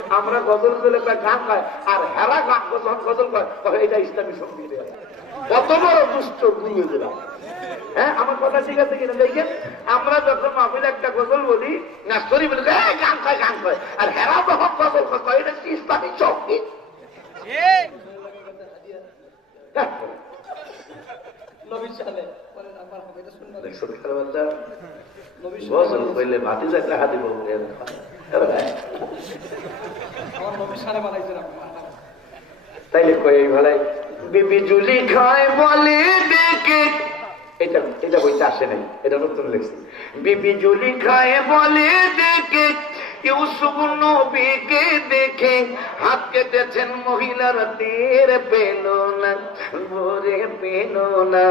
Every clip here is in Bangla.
আমরা গজল গেলে গান গায় আর হেরা গান গজল কয় এটা ইসলামী সঙ্গীত। কত বড় দুষ্ট গুলিয়ে দিলাম। হ্যাঁ, আমার কথা ঠিক আছে কিনা দেখেন। আমরা যখন মাহফিলে একটা গজল বলি নাস্তরি বলি গান কয় আর হেরা তখন গজল কয় এটা ইসলামী সঙ্গীত। গজল কইলে মাটি যাতে হাতি বলবো তাইলে কই ভালাই বিবি জুলি খায় বলে দেখে এটা বইতে আসে নাই, এটা নতুন লেখছি। বিবি জুলি খায় বলে দেখে ইউসুফ নবীকে দেখে হাত কেটেছেন মহিলার তীর পেল না ভোরে পেল না।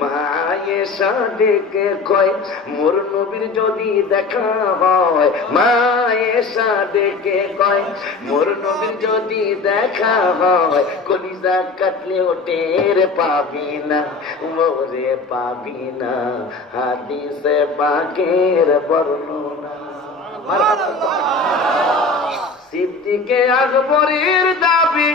মায়ে সাদেকে কয় মোর নবীর যদি দেখা হয়, মায়ে সাদেকে কয় মোর নবীর যদি দেখা হয়, কলিজা কাটলেও টের পাবি না মোরে পাবি না। হাদিসে পাকের বর্ণনা। সিদ্দিকে আকবরের দাবি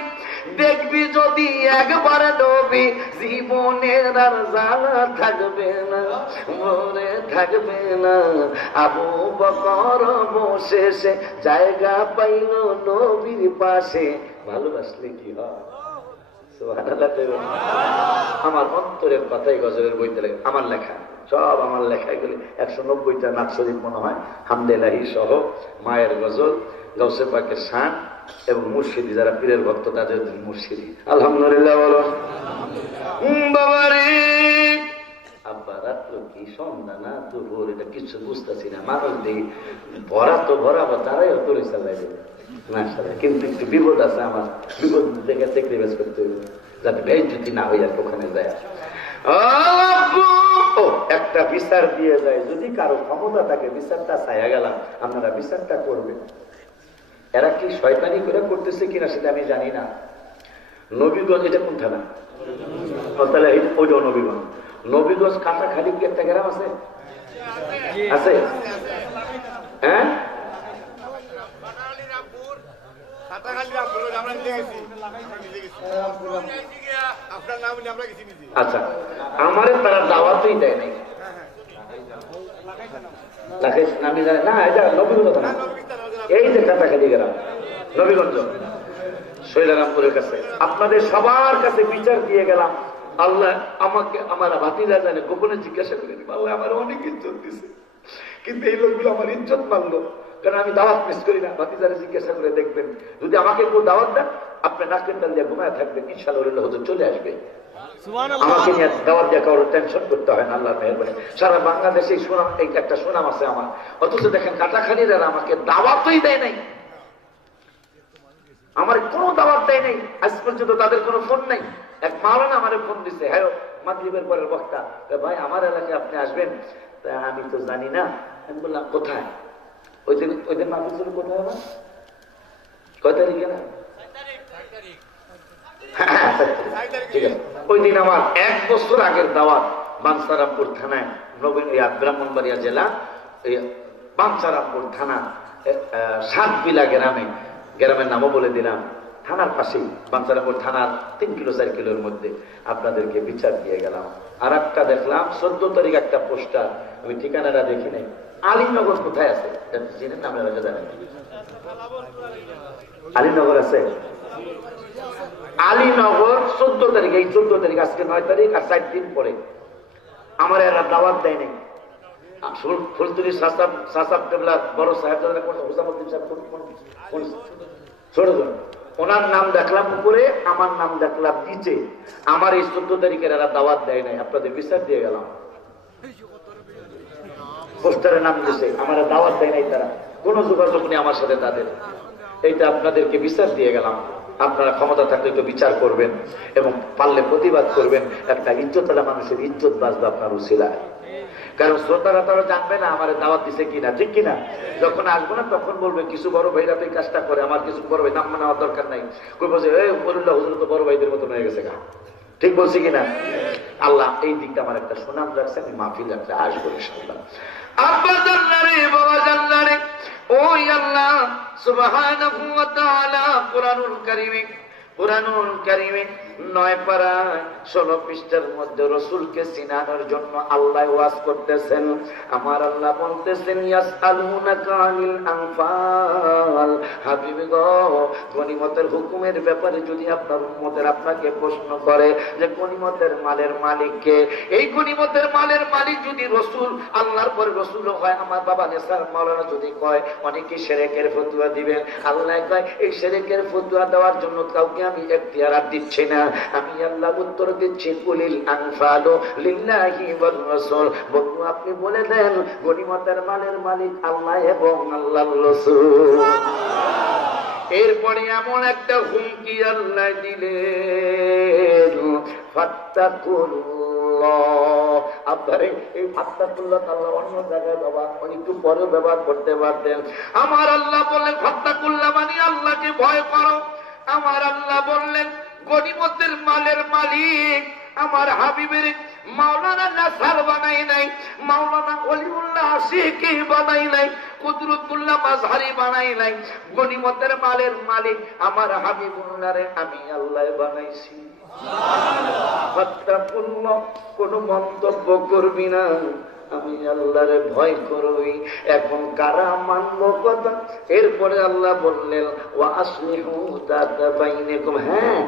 দেখবি যদি একবার নবী জীবনের আর জ্বালা থাকবে না মনে থাকবে না। আবু বকর বসে সে জায়গা পাইল নবীর পাশে। ভালোবাসলে কি হয়? আমার অন্তরের কথাই গজলের বইতে লাগে। আমার লেখা সব আমার লেখায় গেলে 190টা নাত শরীফ মনে হয় হামদেলাহি সহ মায়ের গজল, গাউসে পাকের শান এবং মুর্শিদি যারা পীরের ভক্ত তাদের মুর্শিদি। আলহামদুলিল্লাহ বলো। বাবারে আব্বা রাত্র কি সন্ধ্যা না দুপুর এটা কিছু বুঝতেছি না। মানুষ দেখি ভরা তো ভরা বা তারাই তুলে চালাই দেবে না সারা। কিন্তু একটু বিপদ আছে, আমার বিপদ দেখে স্যাক্রিফাইস করতে হবে যাতে বেইজ্জতি না হয়ে যায়। ওখানে যায় একটা বিচার দিয়ে যায়, যদি কারো ক্ষমতা থাকে বিচারটা ছায়া গেলাম, আপনারা বিচারটা করবেন। এরা কি শয়তানি করে করতেছে কিনা সেটা আমি জানি না। নবীগঞ্জ এটা কোন থানা? তাহলে ওইটাও নবীগঞ্জ। নবীগঞ্জ কাটাখালি কি একটা গ্রাম আছে? আছে হ্যাঁ, আচ্ছা আমারে তারা দাওয়াতই দেয় নাই। নামি জানে না, এটা নবীগঞ্জ না, এই যে কাটাখালি গ্রাম নবীগঞ্জ শৈলারামপুরের কাছে। আপনাদের সবার কাছে বিচার দিয়ে গেলাম। আল্লাহ আমাকে আমার ভাতিজা জানে গোপনে জিজ্ঞাসা করে দিব। আল্লাহ আমার অনেক ইজ্জত দিছে, কিন্তু এই লোকগুলো আমার ইজ্জত মানলো, কারণ আমি দাওয়াত মিস করি না। ভাতিজারে জিজ্ঞাসা করে দেখবেন, যদি আমাকে কেউ দাওয়াত দেন আপনি নাকের তাল দিয়ে ঘুমায় থাকবেন, ইনশাআল্লাহ হয়তো চলে আসবে। আমাকে নিয়ে দাওয়াত দিয়ে কারোর টেনশন করতে হয় না। আল্লাহ মেহেরবানি। সারা বাংলাদেশে সুনাম, এই একটা সুনাম আছে আমার, অথচ দেখেন কাটাখালীরা আমাকে দাওয়াতই দেয় নাই, আমার কোনো দাওয়াত দেয় নাই আজ পর্যন্ত। তাদের কোনো ফোন নাই। এক মাওলানা আমার ফোন দিচ্ছে, হ্যাঁ মাগরিবের পরের বক্তা, ভাই আমার এলাকায় আপনি আসবেন। তা আমি তো জানি না। আমি বললাম কোথায়? ওই দিন মাহফিল ছিল কোথায়? আমার কয় তারিখে না? ঠিক আছে। ওই দিন আমার 1 বছর আগের দাওয়াত বাঞ্ছারামপুর থানায়, ব্রাহ্মণবাড়িয়া জেলা বাঞ্ছারামপুর থানা 7 বিলা গ্রামে, গ্রামের নামও বলে দিলাম, থানার পাশেই বাঞ্ছারামপুর থানার 3 কিলো 4 কিলোর মধ্যে আপনাদেরকে বিচার দিয়ে গেলাম। আর একটা দেখলাম 14 তারিখ একটা পোস্টার, আমি ঠিকানাটা দেখি নাই। আলীনগর কোথায় আছে চিনেন? আপনারা জানেন আলীনগর আছে? আলীনগর 14 তারিখ, এই 14 তারিখ, আজকে 9 তারিখ, আর 4 দিন পরে আমার এরা দাওয়াত দেয় নাই। ফুলতুলি সাসাব কেবলা বড় সাহেব হুসামুদ্দিন সাহেব ছোট জন, ওনার নাম দেখলাম উপরে, আমার নাম দেখলাম নিচে। আমার এই 14 তারিখের এরা দাওয়াত দেয় নাই, আপনাদের বিচার দিয়ে গেলাম। পোস্টারে নাম দিয়েছে, আমার দাওয়াত দেয় নাই, তারা কোনো যোগাযোগ নেই আমার সাথে তাদের। এইটা আপনাদেরকে বিচার দিয়ে গেলাম। আপনারা ক্ষমতা থাকলে একটু বিচার করবেন এবং পারলে প্রতিবাদ করবেন। একটা ইজ্জতওয়ালা মানুষের ইজ্জত বাঁচবে আপনার উসিলায়। কারণ শ্রোতারা তারা জানবে না আমার দাওয়াত দিছে কিনা, ঠিক কিনা? যখন আসবো না তখন বলবে কিছু বড় ভাইরা তো এই কাজটা করে, আমার কিছু বড় ভাই নাম নেওয়ার দরকার নাই। কই বলছে এই ফরিদুল্লাহ হুজুর তো বড় ভাইদের মতন হয়ে গেছে গা, ঠিক বলছি কিনা? আল্লাহ এই দিকটা আমার একটা সুনাম রাখছে, আমি মাহফিল রাখতে আসবো ইনশাআল্লাহ। আব্বা জান্নারে, বাবা জান্নারে, ওই আল্লাহ সুবহানাহু ওয়া তাআলা কুরআনুল কারীমে 9 পারা 16 পৃষ্ঠার মধ্যে রাসূলকে চিনানোর জন্য আল্লাহ ওয়াজ করতেছেন। আমার আল্লাহ বলতেছেন ইয়াসআলুনাকা আনিল আনফাল, হাবিব গো, গনিমতের হুকুমের ব্যাপারে যদি আপনার উম্মতের আপনাকে প্রশ্ন করে যে গনিমতের মালের মালিক কে, এই গনিমতের মালের মালিক যদি রাসূল, আল্লাহর পরে রাসূল হয়, আমার বাবা নেসার মাওলানা যদি কয়, অনেকে শিরকের ফতোয়া দিবেন। আল্লাহ কয় এই শিরকের ফতোয়া দেওয়ার জন্য কাউকে আমি এখতিয়ার দিচ্ছি না, আমি আল্লাহ উত্তর দিচ্ছি কুলিল আনফালু লিল্লাহি ওয়ার রাসূল। বন্ধু আপনি বলে দেন গনিমতের মালের মালিক আল্লাহ এবং আল্লাহর রাসূল। এরপরে এমন একটা হুমকি আল্লাহ দিলেন, ফাত্তাকুল্লাহ। আপনারে এই ফাত্তাকুল্লাহ আল্লাহ অন্য জায়গায় ব্যবহার, একটু পরে ব্যবহার করতে পারতেন। আমার আল্লাহ বললেন ফাত্তাকুল্লাহ মানে আল্লাহকে ভয় করো। আমার আল্লাহ বললেন গনিমতের মালের মালিক আমার হাবিবের মাওলানা নাসার বানাই নাই, মাওলানা ওলিউল্লাহ আশিকি বানাই নাই, কুদরতুল্লাহ মাজহারি বানাই নাই। গনিমতের মালের মালিক আমার হাবিবুল্লাহরে আমি আল্লাহ বানাইছি। ফাত্তাকুল্লাহ, কোন মন্তব্য করবি না, আমি আল্লাহরে ভয় করবি। এখন কারা মানব কথা? এরপরে আল্লাহ বললেন ওয়া আসলিহু যাতা বাইনাকুম। হ্যাঁ,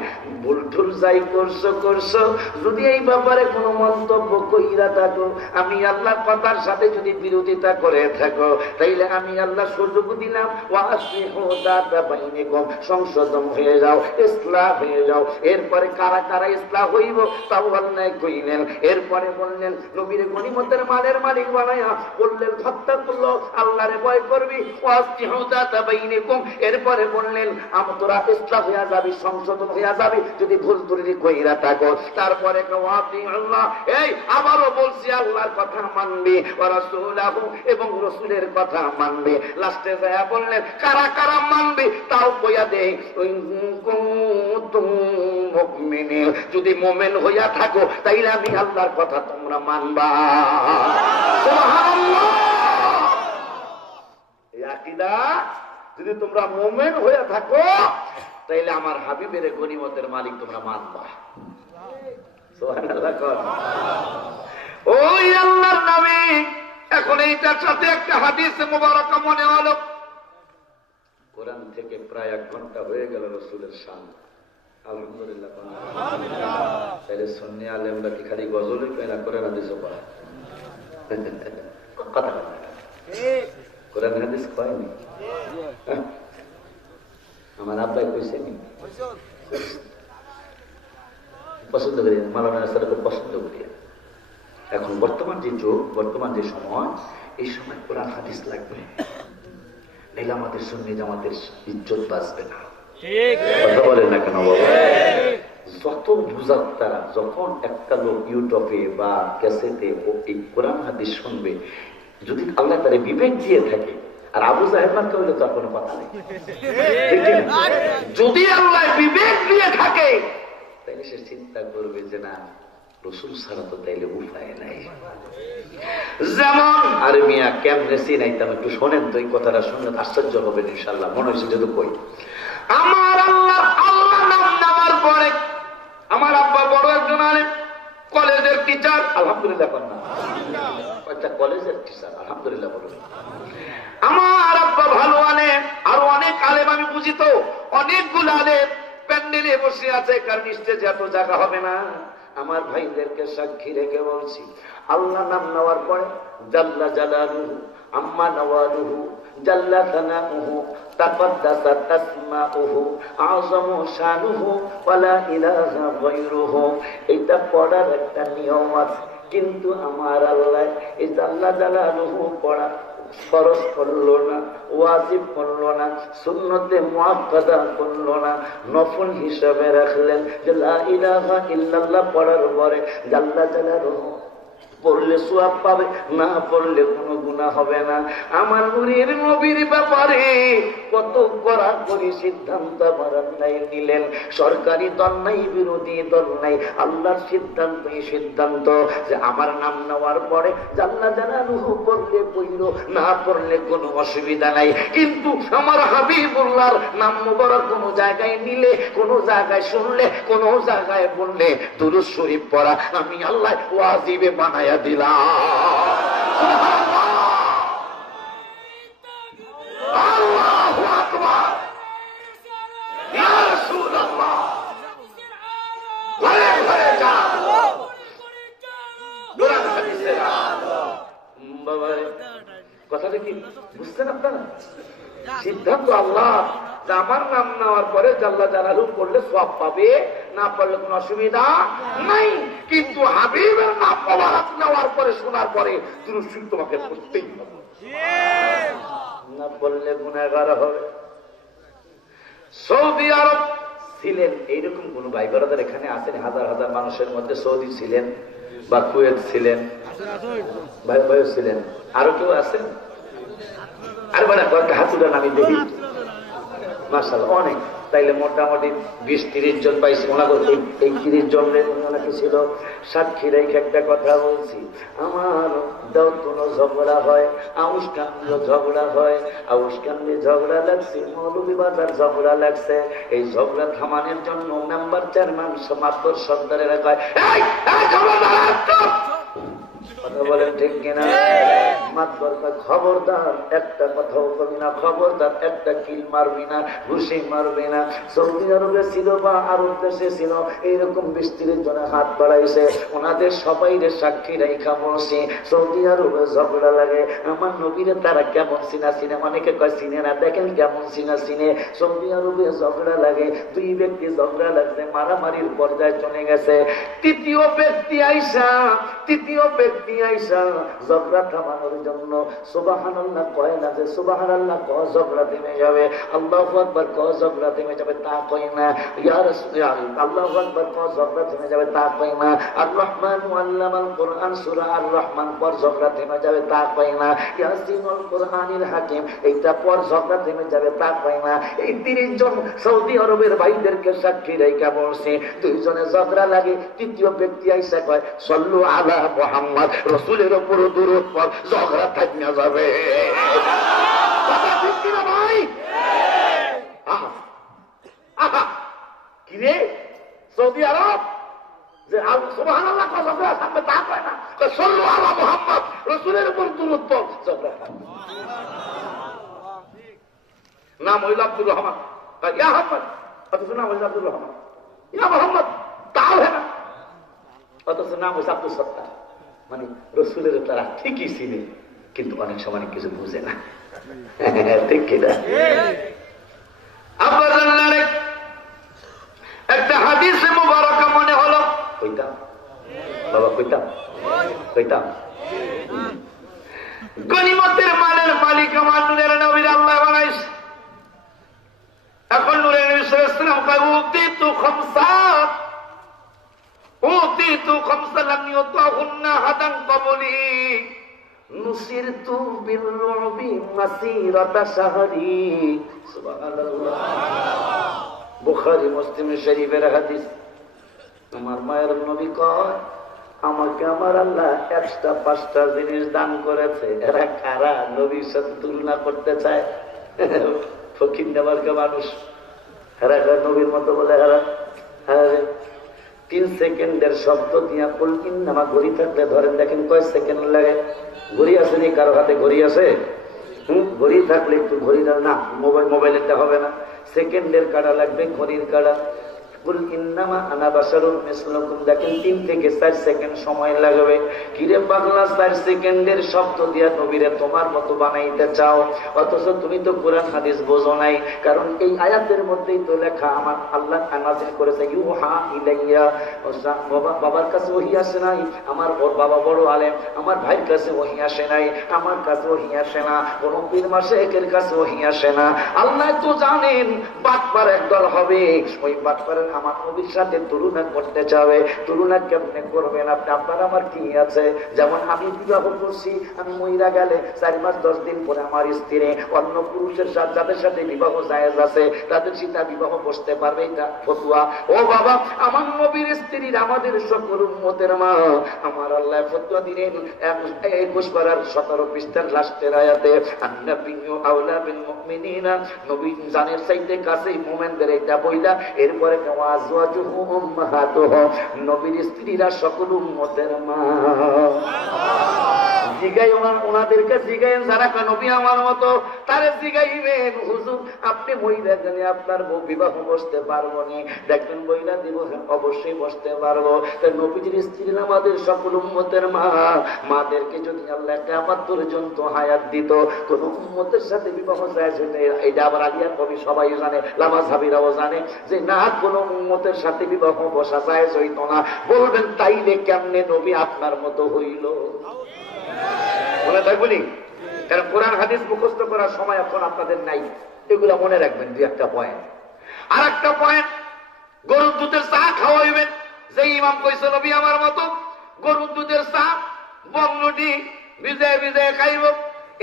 ভুল যাই করছো, যদি এই ব্যাপারে কোনো মন্তব্য কইরা থাকো, আমি আল্লাহর কথার সাথে যদি বিরোধিতা করে থাকো, তাইলে আমি আল্লাহ সুযোগ দিলাম ওয়া আসলিহু যাতা বাইনাকুম, সংশোধন হয়ে যাও, ইসলাহ হয়ে যাও। এরপরে কারা কারা ইসলাহ হইব তাও আল্লাহ কইলেন। এরপরে বললেন নবীর গনিমতের মালের মালিক বানায়া বললেন ফাত্তাকুল্লাহ, আল্লাহরে ভয় করবি, ওয়াসলিহু যাতা বাইনাকুম। এরপরে বললেন তোরা ইসলাহ হয়ে যাবি, সংশোধন হয়ে যাবি যদি ভুল ত্রুটি কইরা থাকো। তারপরে আল্লাহ, এই আবারও বলছি আল্লাহর কথা মানবি, ওয়া রাসূলুহু, এবং রাসূলের কথা মানবি। লাস্টে যায় বললেন কারা কারা মানবি তাও কইয়া দে, মুমিনিন, যদি মুমিন হইয়া থাকো তাইলে আমি আল্লাহর কথা তোমরা মানবা। সুবহানাল্লাহ। এই আকীদা যদি তোমরা মুমিন হইয়া থাকো তাইলে আমার হাবিবের গনিমতের মালিক তোমরা মানবা। সুবহানাল্লাহ। ওই আল্লাহর নবী, এখন এইটার সাথে একটা হাদিস মুবারক মনে হলো। কোরআন থেকে প্রায় 1 ঘন্টা হয়ে গেল রাসূলের শান। আলহামদুলিল্লাহ। তাহলে সুন্নি আলেমরা কি খালি গজলে কয় না কোরআন হাদিসও পড়ে? কথা কোরআন হাদিস কয়নি? আমার আব্বাই কইছে নি? পছন্দ করি, মাওলানা স্যার খুব পছন্দ করি। এখন বর্তমান যে যুগ, বর্তমান যে সময়, এই সময় কোরআন হাদিস লাগবে, নাইলে আমাদের সুন্নি জামাতের ইজ্জত বাঁচবে না। কথা বলেন না কেন বাবা? যত বুঝার তারা, যখন একটা লোক ইউটিউবে বা ক্যাসেটে এই কোরআন হাদিস শুনবে, যদি আল্লাহ তারে বিবেক দিয়ে থাকে, আর আবু জাহেল মানতে হলে তো আর কোনো কথা নেই। যদি আল্লাহ বিবেক দিয়ে থাকে তাইলে সে চিন্তা করবে যে না, রাসূল ছাড়া তো তাইলে উপায় নাই। যেমন আরে মিয়া কেমনে চিনাইতাম, একটু শোনেন তো, এই কথাটা শুনলে আশ্চর্য হবেন ইনশাআল্লাহ। মনে হয়েছে যদি কই, আমার আল্লাহ আল্লাহ নাম নেওয়ার পরে আমার আব্বা বড় একজন আলেম, কলেজের টিচার, আলহামদুলিল্লাহ। কয়েকটা কলেজের টিচার, আলহামদুলিল্লাহ বলুন। আমার আব্বা ভালো আলেম, আরো অনেক আলেম আমি বুঝি তো, অনেকগুলো আলেম প্যান্ডেলে বসে আছে, কারণ স্টেজে এত জায়গা হবে না। আমার ভাইদেরকে সাক্ষী রেখে বলছি, আল্লাহ নাম নেওয়ার পরে জাল্লা জালালুহু, আম্মা নওয়ালুহু, জাল্লা সানাউহু, তাকাদ্দাসা তাসমাউহু, আযমু শানুহু, ওয়ালা ইলাহা গায়রুহু, এটা পড়ার একটা নিয়ম আছে। কিন্তু আমার আল্লাহ এই জাল্লা জালালুহু পড়া ফরজ করলো না, ওয়াজিব করলো না, সুন্নতে মুআক্কাদা করলো না, নফল হিসাবে রাখলেন যে লা ইলাহা ইল্লাল্লাহ পড়ার পরে জাল্লা জালালুহু পড়লে সওয়াব পাবে, না পড়লে কোনো গুনাহ হবে না। আমার নূরের নবীর ব্যাপারে কত কড়াকড়ি সিদ্ধান্ত আমার আল্লাহ নিলেন। সরকারি দল নাই, বিরোধী দল নাই, আল্লাহর সিদ্ধান্ত। এই সিদ্ধান্ত যে আমার নাম নেওয়ার পরে জাল্লা জালালুহু পড়লে পড়ল, না পড়লে কোনো অসুবিধা নাই। কিন্তু আমার হাবিবুল্লাহর নাম মোবারক কোনো জায়গায় নিলে, কোনো জায়গায় শুনলে, কোনো জায়গায় বললে দুরূদ শরীফ পড়া আমি আল্লাহ ওয়াজিবে বানায়া দিলাম। আল্লাহু আকবার। ইয়া রাসূলুল্লাহ, ঘরে ঘরে যাও, কোরআন হাদিসে বাবা কথাটা কি বুঝছেন আপনারা? সিদ্ধান্ত আল্লাহ যে আমার নাম নেওয়ার পরে জাল্লা জালালু পড়লে সওয়াব পাবে, না পড়লে কোনো অসুবিধা নাই। কিন্তু হাবিবের নাম মোবারক নেওয়ার পরে, শোনার পরে দুরূদ শরীফ তোমাকে পড়তেই হবে, না পড়লে গুনাহগার হবে। সৌদি আরব ছিলেন এইরকম কোন ভাই ব্রাদার এখানে আছেন? হাজার হাজার মানুষের মধ্যে সৌদি ছিলেন বা কুয়েত ছিলেন, ভাই ভাই ছিলেন, আরো কেউ আছেন? আর মানে কয়েকটা হাতুটা আমি দেখি, মাশাআল্লাহ অনেক। তাইলে মোটামুটি 20-30 জন পাইছি। ওনাকে এই 30 জনের ওনাকে ছিল সাক্ষী রেখে একটা কথা বলছি। আমার দাউতুনো ঝগড়া হয়, আউসকান্দিও ঝগড়া হয়, আউসকান্দি ঝগড়া লাগছে, মৌলভীবাজার ঝগড়া লাগছে। এই ঝগড়া থামানোর জন্য মেম্বার চেয়ারম্যান মাতবর সর্দারেরা কয়, কথা বলেন ঠিক কিনা? মাতবর কয় খবরদার একটা কথাও করবি না, খবরদার একটা কিল মারবি না, ঘুষি মারবি না। সৌদি আরবে ছিল বা আরব দেশে ছিল এইরকম 20-30 জনে হাত বাড়াইছে, ওনাদের সবাই সাক্ষী রেখা বলছি সৌদি আরবে ঝগড়া লাগে। আমার নবীরে তারা কেমন চিনা চিনে, অনেকে কয় চিনে না, দেখেন কেমন চিনা চিনে। সৌদি আরবে ঝগড়া লাগে, দুই ব্যক্তি ঝগড়া লাগছে, মারামারির পর্যায়ে চলে গেছে। তৃতীয় ব্যক্তি আইসা ঝগড়া থামানোর জন্য সুবহানাল্লাহ কয় না, যে সুবহানাল্লাহ কয় ঝগড়া থেমে যাবে, আল্লাহু আকবার কয় ঝগড়া থেমে যাবে, তা কয় না। ইয়া রাসূলুল্লাহ আল্লাহু আকবার কয় ঝগড়া থেমে যাবে, তা কয় না। আর রহমান আল্লামাল কোরআন সূরা আর রহমান পর ঝগড়া থেমে যাবে, তা কয় না। ইয়াসিনুল কোরআনিল হাকিম এইটা পর ঝগড়া থেমে যাবে, তা কয় না। এই 30 জন সৌদি আরবের ভাইদেরকে সাক্ষী রেখা বলছে, দুইজনে ঝগড়া লাগে, তৃতীয় ব্যক্তি আইসা কয় সাল্লু আলা মুহাম্মদ, রাসূলের উপর দরুদ পড়, ঝগড়া থামিয়া যাবে। কথা ঠিক কিনা ভাই? আহা আহা কি রে সৌদি আরব যে সুবহানাল্লাহ কয় ঝগড়া থামবে, তা কয় না, কয় সাল্লু আলা মুহাম্মদ, রাসূলের উপর দরুদ পড়, ঝগড়া থামবে। নাম হইল আব্দুর রহমান, ইয়া আহমদ, অথচ নাম হইল আব্দুর রহমান, ইয়া মোহাম্মদ, তাও হয় না, অথচ নাম হয়েছে আব্দুল সত্তার। মানে রসুলের তারা ঠিকই ছিলেন, কিন্তু অনেক সময় কিছু বুঝে না, ঠিক কিনা? একটা হাদিসে মুবারকা মনে হলো, কইতাম বাবা, কইতাম গনিমতের মালের মালিক আমার নূরের নবীর আল্লাহ বানাইছে। এখন নূরের নবী সাল্লাল্লাহু আলাইহি ওয়াসাল্লাম কয় উতিতু খামসাত, উতিতু খামসা লাম ইউতাহুন্না হাদান ক্বাবলি, নুসিরতু বিররুবি মাসিরাতা শাহরি। সুবহানাল্লাহ। বুখারী মুসলিম শরীফের হাদিস। আমার মায়ের নবী কয় আমাকে আমার আল্লাহ 105টা জিনিস দান করেছে। এরা কারা? নবীর সাথে তুলনা করতে চায়, ফকির নেবার মানুষ। এরা নবীর মতো বলে, এরা 3 সেকেন্ডের শব্দ দিয়া পুলকিন নামা ঘড়ি থাকলে ধরেন, দেখেন কয় সেকেন্ড লাগে। ঘড়ি আছে নি কারো হাতে? ঘড়ি আছে? ঘড়ি থাকলে একটু ঘড়িটা না, মোবাইলেরটা হবে না, সেকেন্ডের কাটা লাগবে, ঘড়ির কাটা। কুল ইন্নামা আনা বাশারুম মিসলুকুম, দেখেন 3 থেকে 4 সেকেন্ড সময় লাগবে। কিরে পাগলা, 4 সেকেন্ডের শব্দ দিয়া নবীরে তোমার মতো বানাইতে চাও, অথচ তুমি তো কোরআন হাদিস বোঝো নাই। কারণ এই আয়াতের মধ্যেই তো লেখা আমার আল্লাহ নাযিল করেছে ইউহা ইলাইয়া। বাবার কাছে ওহী আসে নাই, আমার ওর বাবা বড় আলেম, আমার ভাইয়ের কাছে ওহী আসে নাই, আমার কাছে ওহী আসে না, কোন পীর মাশায়েখের কাছে ওহী আসে না। আল্লাহ তো জানেন বাটপার একদল হবে, ওই বাটপারের আমার নবীর সাথে তুলনা করতে চাবে, তুলনা কেমনে করবেন আপনি? আপনার আমার কি আছে? যেমন আমি বিবাহ করছি, আমি মহিলা গেলে 4 মাস 10 দিন পরে আমার স্ত্রী অন্য পুরুষের সাথে, যাদের সাথে বিবাহ জায়েজ আছে, তাদের সীতা বিবাহ বসতে পারবে, এটা ফতোয়া। ও বাবা, আমার নবীর স্ত্রীর, আমাদের সকল উম্মতের মা, আমার আল্লাহ ফতোয়া দিলেন 21 পারার 17 পৃষ্ঠার লাস্টের আয়াতে, আন্নাবিয়্যু আওলা বিল মুমিনিনা, নবী জানের চাইতে কাছেই মুমিনদের, এটা বইলা এরপরে ওয়াজওয়াজুহু উম্মাহাতুহু, নবীর স্ত্রীরা সকল উম্মতের মা। জিগাই ওনাদেরকে জিগাইন, যারা নবী আমার মতো, তারে জিগাইবেন, হুজুর আপনি মহিলা জানে আপনার বিবাহ বসতে পারবো নি? দেখবেন মহিলা দিব, অবশ্যই বসতে পারবো। তাই নবীজির স্ত্রী আমাদের সকল উম্মতের মা। মাদেরকে যদি আল্লাহ কিয়ামত পর্যন্ত হায়াত দিত, কোন উম্মতের সাথে বিবাহ যায়, এটা আবার আলিয়া কবি সবাই জানে, লামা সাবিরাও জানে যে না, কোন উম্মতের সাথে বিবাহ বসা যায় হইতো না। বলবেন তাইলে কেমনে নবী আপনার মতো হইল? মনে থাকবেনি? কারণ কোরআন হাদিস মুখস্থ করার সময় এখন আপনাদের নাই, এগুলো মনে রাখবেন। 2-1টা পয়েন্ট। আর একটা পয়েন্ট, গরুর দুধের চা খাওয়াইবেন, যে ইমাম কইছে নবী আমার মতো, গরুর দুধের চা বংলটি ভিজে ভিজে খাইব।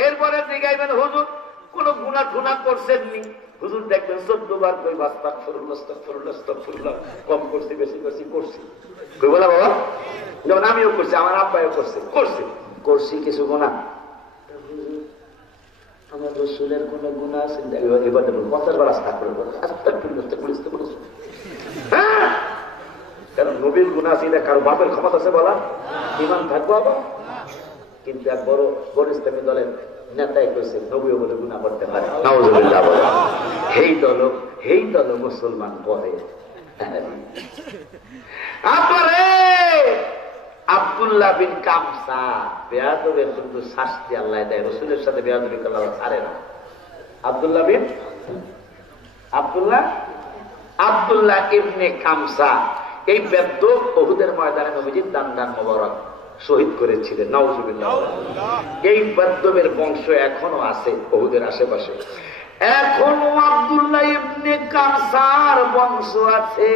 এরপরে জিগাইবেন হুজুর কোন গুনাহ টুনা করছেন নি? হুজুর দেখবেন 14 বার কই আস্তাগফিরুল্লাহ আস্তাগফিরুল্লাহ আস্তাগফিরুল্লাহ, কম করছি বেশি করছি করছি, কই বলা বাবা? যেমন আমিও করছি, আমার আব্বাও করছি কিছু গুনাহ। আমার রাসূলের কোন গুনাহ আছে? এবার 50 বার আস্তাগফিরুল্লাহ আস্তাগফিরুল্লাহ আস্তাগফিরুল্লাহ। হ্যাঁ, কারণ নবীর গুনাহ আছে, এটা কারো বাপের ক্ষমতা আছে বলা? ঈমান থাকবো আবার। কিন্তু এক বড় ইসলামী দলের নেতাই কইছে নবীও বলে গুনাহ করতে পারে, নাউযুবিল্লাহ বলে। এই দল মুসলমান পড়ে। তারপরে আব্দুল্লাহ বিন কামসা, বেয়াদবের কিন্তু শাস্তি আল্লাহ দেয়, রাসূলের সাথে বেয়াদবি করলে আল্লাহ ছাড়ে না। আব্দুল্লাহ ইবনে কামসা, এই বেয়াদব উহুদের ময়দানে নবীজির দান মোবারক শহীদ করেছিলেন, নাউযুবিল্লাহ। এই বেয়াদবের বংশ এখনো আছে উহুদের আশেপাশে, এখনো আব্দুল্লাহ ইবনে কামসার বংশ আছে।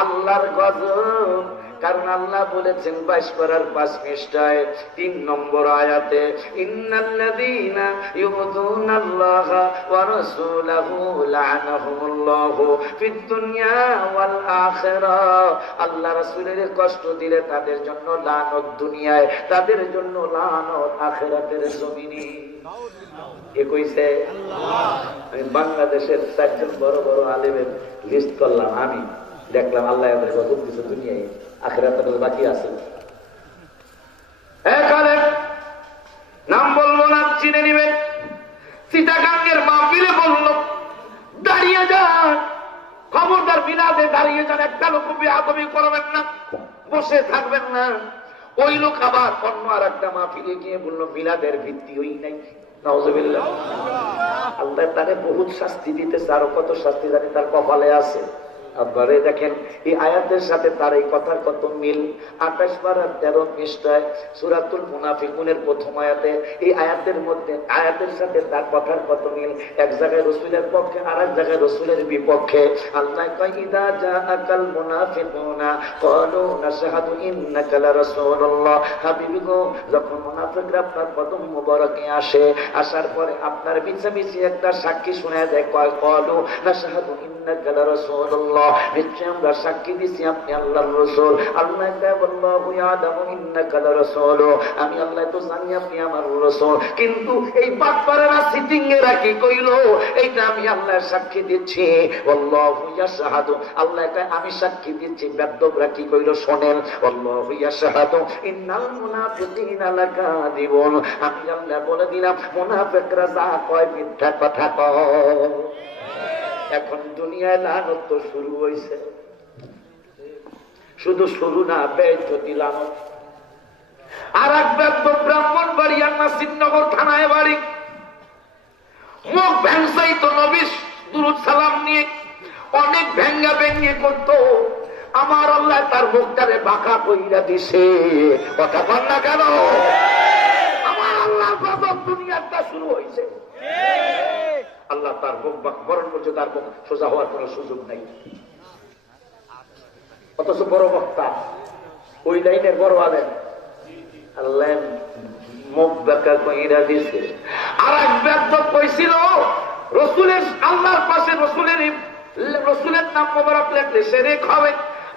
আল্লাহর গজব, কারণ আল্লাহ বলেছেন 22 পারার 5 পৃষ্ঠায় 3 নম্বর আয়াতে, ইন্নাল্লাযীনা ইউযুনাল্লাহা ওয়া রাসূলাহু লা'নাহুমুল্লাহু ফিদ দুনিয়া ওয়াল আখিরাহ, আল্লাহ রাসূলের কষ্ট দিলে তাদের জন্য লানত দুনিয়ায়, তাদের জন্য লানত আখিরাতের জমিনে। কে কইছে? আমি বাংলাদেশের 4জন বড় বড় আলেমের লিস্ট করলাম, আমি দেখলাম আল্লাহ এদের গজব দিচ্ছে দুনিয়ায়, আখিরাতে বাকি আছে। নাম বলবো না, চিনে নিবেন। চিটাগাঙ্গের মাহফিলে বলল দাঁড়িয়ে যান, খবরদার মিলাদে দাঁড়িয়ে যান, একটা লোক বেয়াদবি করবেন না, বসে থাকবেন না। ওই লোক আবার অন্য আর একটা মাহফিলে গিয়ে বলল মিলাদের ভিত্তি ওই নাই, নাউযুবিল্লাহ। আল্লাহ তারে বহুত শাস্তি দিতেছে, আরো কত শাস্তি জানি তার কপালে আছে। আপনারা দেখেন এই আয়াতের সাথে তার এই কথার কত মিল। 28 পারা 13 পৃষ্ঠায় সূরাতুল মুনাফিকুনের প্রথম আয়াতে, এই আয়াতের মধ্যে আয়াতের সাথে তার কথার কত মিল। এক জায়গায় রাসূলের পক্ষে, আর এক জায়গায় রাসূলের বিপক্ষে। আল্লাহ কয় ইদা জাআকাল মুনাফিকুনা ক্বালু নাশহাদু ইন্নাকা লারাসূলুল্লাহ, হাবিবি গো, যখন মুনাফিকরা আপনার কদম মোবারকে আসে, আসার পরে আপনার মিছামিছি একটা সাক্ষী শোনা যায়, কয় ক্বালু নাশহাদু ইন্নাকা লারাসূলুল্লাহ, নিশ্চয় আমরা সাক্ষী দিচ্ছি আপনি আল্লাহর রাসূল। আল্লাহ বলল্লাহু ইয়ালামু ইন্নাকা লারাসূল, আমি আল্লাহ তো জানি আপনি আমার রাসূল। কিন্তু এই বাটপারেরা সিটিং এ রাখি কইল এইটা আমি আল্লাহর সাক্ষী দিচ্ছি, আল্লাহু ইয়াশহাদু, আল্লাহ কয় আমি সাক্ষী দিচ্ছি। বেয়াদবরা কি কইল শোনেন, আল্লাহু ইয়াশহাদু ইন্নাল মুনাফিকিনা লাকাযিবুন, আমি আল্লাহ বলে দিলাম মুনাফিকরা যা কয় মিথ্যা কথা কয়। এখন দুনিয়ায় লানত তো শুরু হয়েছে, শুধু শুরু না, বেইজ্জতি লানত। আর এক বেয়াদব ব্রাহ্মণবাড়িয়ার নাসিরনগর থানায় বাড়ি, মুখ ভ্যাংসাই তো নবী দুরূদ সালাম নিয়ে অনেক ভেঙ্গা ভেঙ্গি করত। আমার আল্লাহ তার মুখটারে বাঁকা কইরা দিছে, কথা বল না কেন? আমার আল্লাহ গজব দুনিয়াটা শুরু হয়েছে। আল্লাহ তার মুখ বরণ করছে, তার মুখ সোজা হওয়ার কোন সুযোগ নাই। অথচ বড় বক্তা, ওই লাইনের বড় আলেম। আল্লাহ মুখ ব্যাখ্যা কইরা দিছে। আর এক ব্যাখ্যা কইছিল রসুলের, আল্লাহর পাশে রসুলের নাম মোবারক লেখলে শিরক হবে।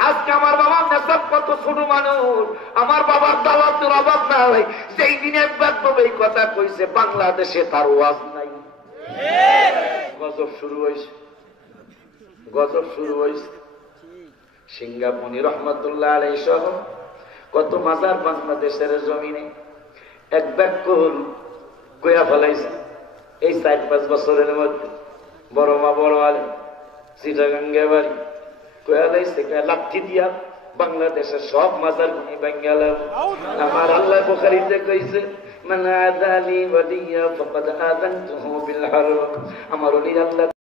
আজকে আমার বাবার নেশাব কত ছোট মানুষ, আমার বাবার দাওয়াতের অভাব না হয়, সেই দিনে একবার এই কথা কইছে, বাংলাদেশে তার ওয়াজ নাই। গজব শুরু হয়েছে, গজব শুরু হয়েছে। সিঙ্গাপুরি রহমতুল্লাহ আলাইহি সহ কত মাজার বাংলাদেশের জমিনে এক ব্যাকুল কইয়া ফেলাইছে। এই 4-5 বছরের মধ্যে বড় মা বড় আলেম চিটাগাঙ্গে বাড়ি কইয়া লাইছে, লাঠি দিয়া বাংলাদেশের সব মাজার গুনি বাঙ্গালাম। আমার আল্লাহ বুখারীতে কইছে, মান আদালি ওয়ালিয়া ফাকাদ আযানতুহু বিল হারব। আমার ওলি আল্লাহ